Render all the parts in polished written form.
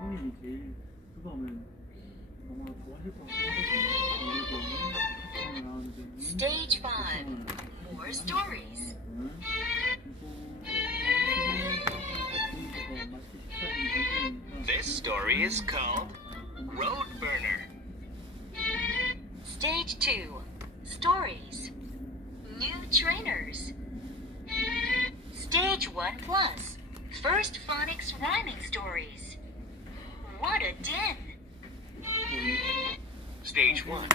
부모님이 제일 그거 하면 아마 좋아하실 것 같긴 하거든요. Stage 5. More stories. This story is called Road Burner. Stage 2. Stories. New trainers. Stage 1 plus. First phonics rhyming stories. What a din! Stage 1.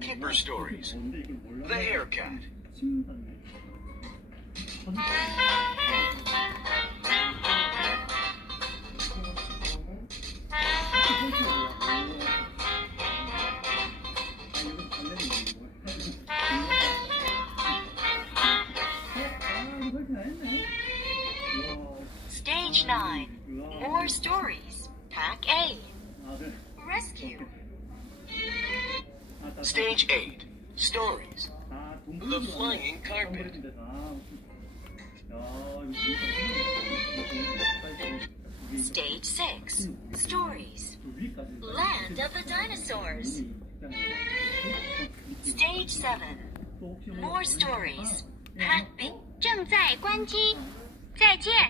Keeper stories. The haircut. Stage 9. More stories. Pack A. Rescue. Stage 8. Stories. The Flying Carpet. Stage 6. Stories. Land of the Dinosaurs. Stage 7. More stories. Pack B. 正在关机，再见。